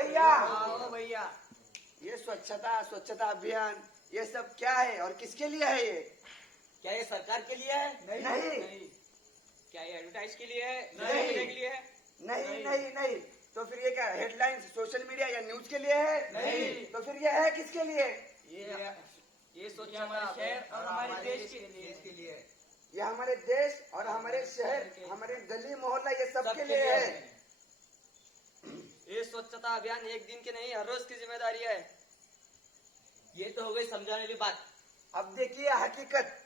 भैया। आओ भैया। ये स्वच्छता अभियान ये सब क्या है और किसके लिए है ये? क्या ये सरकार के लिए है? नहीं। क्या ये एडवर्टाइज के लिए है? नहीं। मीडिया के लिए है? नहीं। तो फिर ये क्या हेडलाइंस सोशल मीडिया या न्यूज के लिए है? नहीं। तो फिर ये है किसके लिए? ये स्वच्छता हमारे शहर और हमारे देश के लिए है। ये हमारे देश और हमारे शहर, हमारे गली मोहल्ला ये सब के लिए है। ये स्वच्छता अभियान एक दिन की नहीं, हर रोज की जिम्मेदारी है। ये तो हो गई समझाने की बात। अब देखिए हकीकत।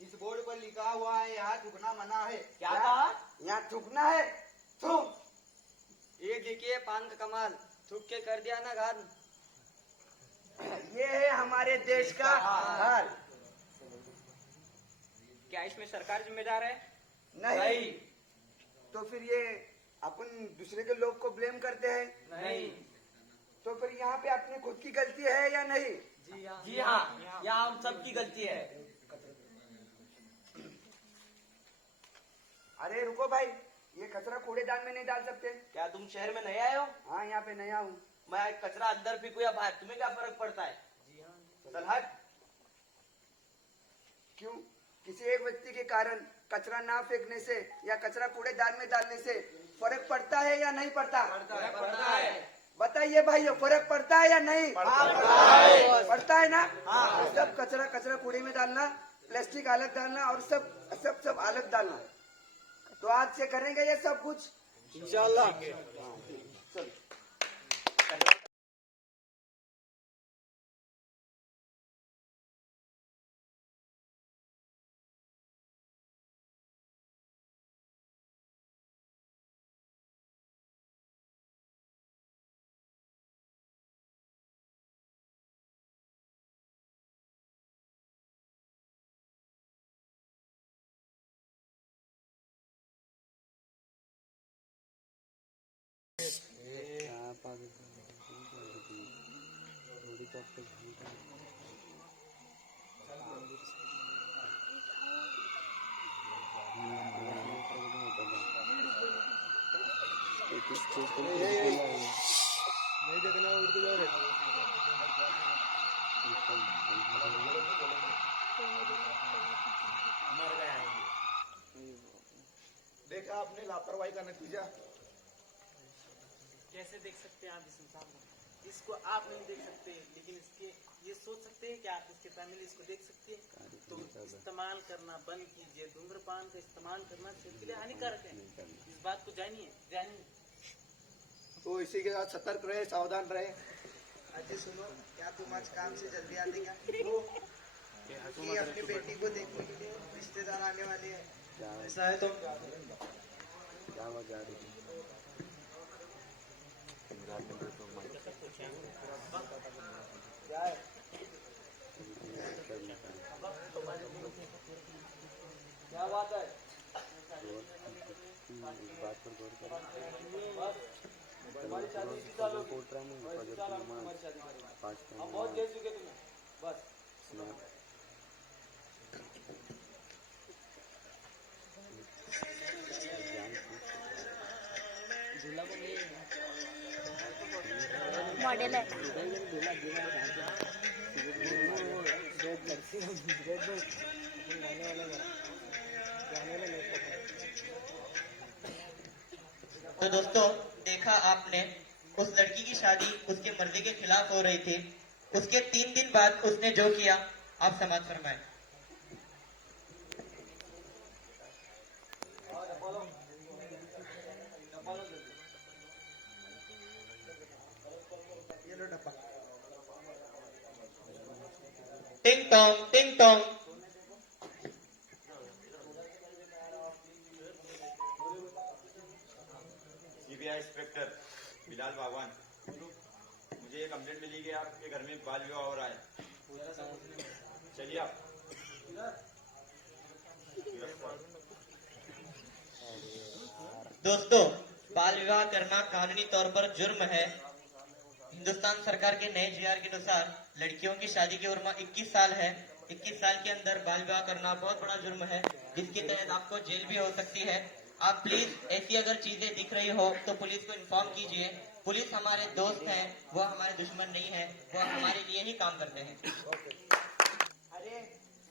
इस बोर्ड पर लिखा हुआ है यहाँ थूकना मना है। क्या कहा? यहाँ थूकना है, थूक। ये देखिए पान का कमाल, थूक के कर दिया ना घात। ये है हमारे देश का हाल। क्या इसमें सरकार जिम्मेदार है? नहीं। तो फिर ये अपन दूसरे के लोग को ब्लेम करते हैं। नहीं। तो फिर यहाँ पे अपनी खुद की गलती है या नहीं? जी हाँ, यहाँ हम सबकी गलती है। अरे रुको भाई, ये कचरा कूड़ेदान में नहीं डाल सकते? क्या तुम शहर में नए आए हो? हाँ, यहाँ पे नया हूँ। मैं कचरा अंदर फेंकू या बाहर, तुम्हें क्या फर्क पड़ता है? चल हट। क्यों? किसी एक व्यक्ति के कारण कचरा ना फेंकने से या कचरा कूड़ेदान में डालने से फर्क पड़ता है या नहीं पड़ता? पड़ता है। बताइए भाइयों, फर्क पड़ता है या नहीं? पड़ता है ना? सब कचरा कूड़े में डालना, प्लास्टिक अलग डालना और सब अलग डालना। तो आज से करेंगे ये सब कुछ इंशाल्लाह। चलो। नहीं देखना उड़ जा रहे। देखा आपने लापरवाही का नतीजा। कैसे देख सकते हैं आप इस इंसान को? इसको आप नहीं देख सकते, लेकिन इसके ये सोच सकते हैं कि आप इसके फैमिली इसको देख सकती है। तो इस्तेमाल करना बंद कीजिए। धूम्रपान का इस्तेमाल करना सेहत के लिए हानिकारक है। इस बात को जानिए। तो इसी के साथ सतर्क रहे, सावधान रहे। अजय सुनो, क्या तुम आज काम से जल्दी आते क्या? कि अपनी बेटी को देखने के लिए रिश्तेदार आने वाले हैं। ऐसा है तो क्या है? क्या बात है? हमारी शादी इसी साल होगी। इसी साल हमारी शादी करेंगे। हम बहुत दे चुके तुम्हें। बस मॉडल है। तो दोस्तों, देखा आपने, उस लड़की की शादी उसके मर्जी के खिलाफ हो रही थी। उसके 3 दिन बाद उसने जो किया, आप समाज फरमाएं। ये लो डब्बा। टिंग टोंग टिंग टोंग। सीबीआई इंस्पेक्टर बिलाल बागवान, मुझे एक कंप्लेंट मिली कि आपके घर में बाल विवाह हो रहा है। चलिए आप। दोस्तों, बाल विवाह करना कानूनी तौर पर जुर्म है। हिंदुस्तान सरकार के नए जीआर के अनुसार लड़कियों की शादी की उम्र 21 साल है। 21 साल के अंदर बाल विवाह करना बहुत बड़ा जुर्म है, जिसके तहत आपको जेल भी हो सकती है। आप प्लीज ऐसी अगर चीजें दिख रही हो तो पुलिस को इन्फॉर्म कीजिए। पुलिस हमारे दोस्त हैं, वो हमारे दुश्मन नहीं है, वो हमारे लिए ही काम करते हैं। अरे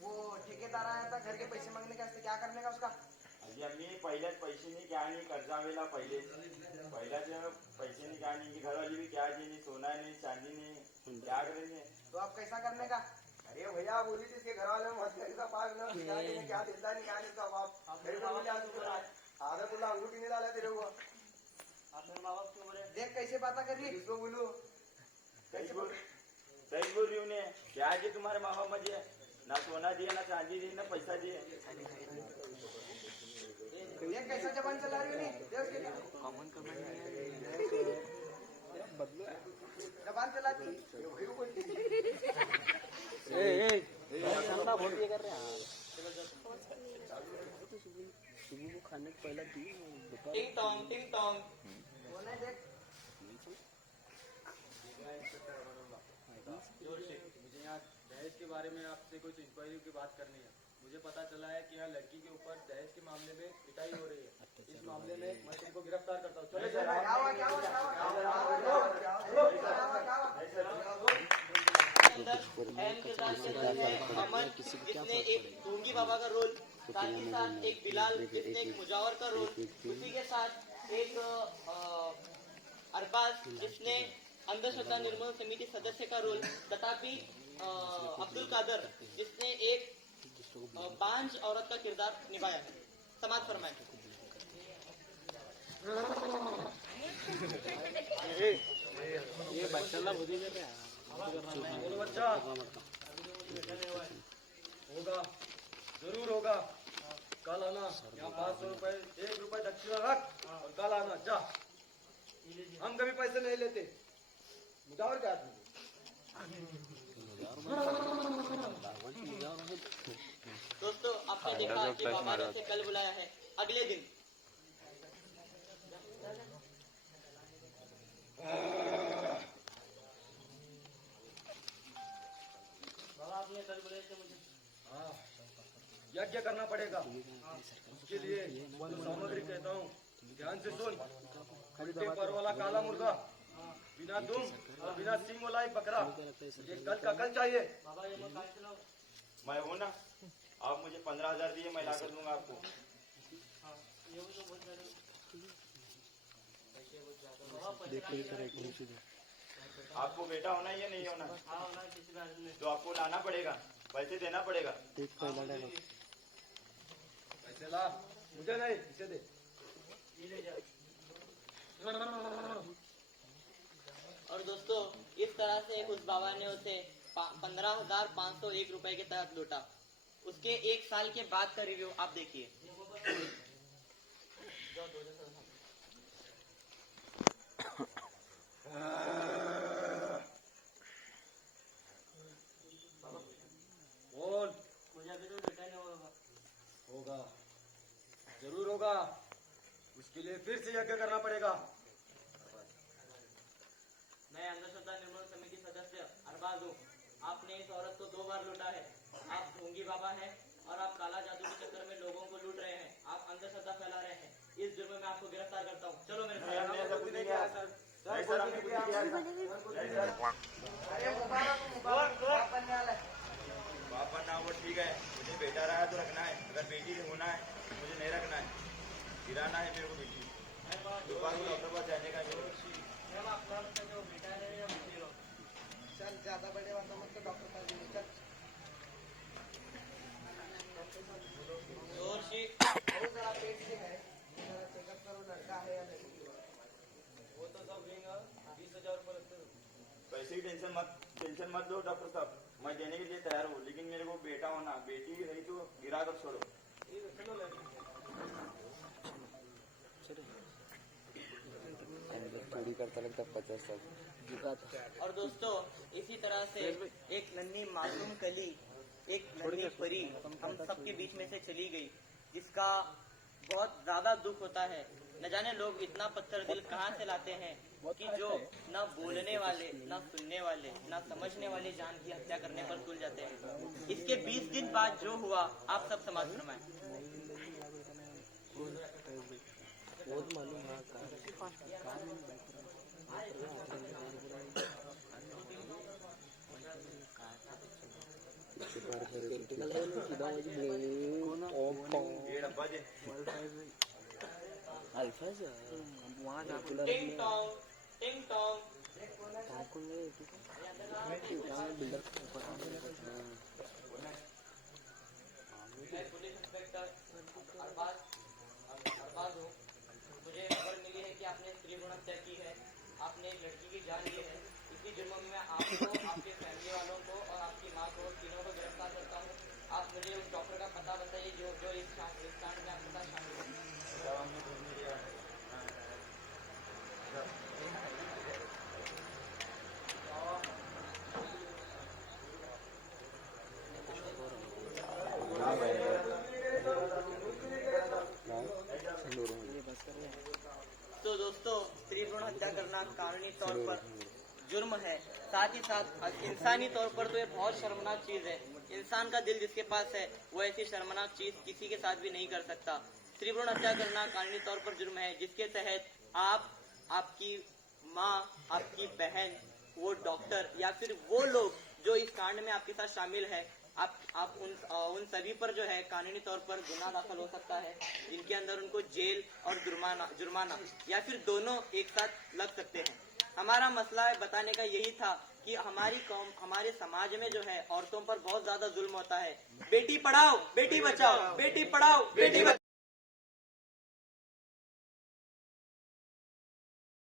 वो ठेकेदार आया था घर के पैसे मांगने का, क्या करने का उसका? अजी आम्ही पहिल्याच पैसे नाही क्या नाही कर्जा वेळेला पहिलेच पैसे नहीं क्या नहीं घर वाली भी क्या नहीं सोना नहीं चांदी नहीं क्या करेंगे। तो आप कैसा करने का? अरे भैया बोली थी इसके घर वाले मत करता पास ना क्या देता नहीं क्या नहीं तो आप मेरे को बोले आज आधा बोला अंगूठी नहीं डाला तेरे को। आप मेरे माँ बाप क्यों बोले? देख कैसे बात कर रही। किसको बोलू सही बोल रही हूँ ने क्या जी तुम्हारे माँ बाप मुझे ना सोना दिए ना चांदी दिए ना पैसा दिए। देख कैसा जबान चला रही हो नहीं देख उसके जबान चलाती सुबह को खाने को पहला दी टिंग टोंग टिंग टोंग। वो नहीं देख मुझे यहाँ दहेज के बारे में आपसे कुछ इंक्वायरी की बात करनी है। मुझे पता चला है कि यहाँ लड़की के ऊपर दहेज के मामले में पिटाई हो रही है। इस मामले में मैं तुमको गिरफ्तार करता हूँ। चलो क्या हुआ अंदर अहम किरदार के अंदर है अमन, जिसने एक ढोंगी बाबा का रोल, साथ ही साथ एक बिलाल जिसने एक मुजावर का रोल, उसी के साथ एक अरबाज जिसने अंधश्रद्धा निर्मूलन समिति सदस्य का रोल, तथापि अब्दुल कादर जिसने एक बांझ औरत का किरदार निभाया है। समाज फरमाए। ये बच्चा बुद्धि में क्या बोलो बच्चा होगा जरूर होगा। कल आना यहाँ 500 रुपए 1 रुपए दक्षिणा रख और कल आना जा। हम कभी पैसे नहीं लेते। मुजावर क्या आदमी दोस्तों आपने देखा कि बाबा ने उसे कल बुलाया है अगले दिन। बाबा आपने कल बुलाए थे मुझे। हाँ यज्ञ करना पड़ेगा। उसके लिए सामग्री कहता हूँ, ध्यान से सुन। उल्टे पर वाला काला मुर्गा, बिना दुम और बिना सींग वाला एक बकरा, ये कल का कल चाहिए। बाबा ये मत काट चलाओ। मैं हूँ ना, आप मुझे 15,000 दिए मैं ला कर दूंगा आपको। ये भी तो बहुत ज्यादा पैसे बहुत ज्यादा। बाबा पैसे आपको बेटा होना है या नहीं होना? हाँ होना है किसी बात में। तो आपको लाना पड़ेगा, पैसे देना पड़ेगा। पैसे ला, मुझे नहीं, इसे दे। ये ले जा। और दोस्तों इस तरह से उस बाबा ने उसे 15,501 रुपए के तहत लूटा। उसके 1 साल के बाद का रिव्यू आप देखिए। बोल। मुझे अभी तो बेटा नहीं होगा। होगा, जरूर होगा। उसके लिए फिर से यज्ञ करना पड़ेगा। मैं अंधश्रद्धा निर्मूलन समिति सदस्य अरबाज हूँ। आपने इस औरत को 2 बार लूटा है। आप ढोंगी बाबा हैं और आप काला जादू के चक्कर में लोगों को लूट रहे हैं। आप अंधश्रद्धा फैला रहे हैं। इस जुर्म में मैं आपको गिरफ्तार करता हूँ। चलो मेरे साथ। हमने ऐसा कुछ नहीं किया सर। नहीं सर हमने कुछ नहीं किया सर। नहीं सर अरे मुबारक मुबारक बाप बनने वाला है। बाप बनना वो ठीक है, मुझे बेटा रहा है तो रखना है। अगर बेटी होना है मुझे नहीं रखना है, गिराना है मेरे को बेटी। दोपहर को डॉक्टर पास जाने का है। मैम आपका जो बेटा है या बेटी हो? चल ज्यादा बड़े वाला मत तो डॉक्टर पास ले चल। जोर से बहुत जरा पेट से है, जरा चेकअप करो लड़का है या नहीं। वो तो सब लेंगे 20,000 रुपये लगते हैं। पैसे की टेंशन मत लो डॉक्टर साहब, मैं देने के लिए तैयार हूँ। लेकिन मेरे को बेटा होना, बेटी भी रही तो गिरा कर छोड़ो। चोरी करता लगता 50 साल। और दोस्तों इसी तरह से एक नन्ही मासूम कली, एक नन्ही परी हम सबके बीच में से चली गई, जिसका बहुत ज्यादा दुख होता है। न जाने लोग इतना पत्थर दिल कहाँ से लाते हैं कि जो न बोलने वाले, न सुनने वाले, न समझने वाले जान की हत्या करने पर तुल जाते हैं। इसके 20 दिन बाद जो हुआ आप सब समाज फरमाएं। आवाज है टिंग टोंग टिंग टोंग। मैं पुलिस इंस्पेक्टर अरबाज हूँ। मुझे खबर मिली है कि आपने स्त्री भ्रूण हत्या की है, आपने एक लड़की की जान ली है। इसी जुर्म में मैं आपको, आपके फैमिली वालों को और आपकी माँ को, तीनों को गिरफ्तार करता हूँ। आप मुझे उस डॉक्टर का पता बताइए जो जो इस कांड में आपके साथ शामिल है। तो दोस्तों, स्त्री भ्रूण हत्या करना कानूनी तौर पर जुर्म है, साथ ही साथ इंसानी तौर पर तो ये बहुत शर्मनाक चीज है। इंसान का दिल जिसके पास है वो ऐसी शर्मनाक चीज किसी के साथ भी नहीं कर सकता। स्त्री भ्रूण हत्या करना कानूनी तौर पर जुर्म है, जिसके तहत आप, आपकी माँ, आपकी बहन, वो डॉक्टर या फिर वो लोग जो इस कांड में आपके साथ शामिल है, आप उन सभी पर जो है कानूनी तौर पर गुनाह दाखिल हो सकता है, जिनके अंदर उनको जेल और जुर्माना या फिर दोनों एक साथ लग सकते हैं। हमारा मसला बताने का यही था कि हमारी कौम, हमारे समाज में जो है औरतों पर बहुत ज्यादा जुल्म होता है। बेटी पढ़ाओ बेटी बचाओ, बेटी पढ़ाओ बेटी बचाओ।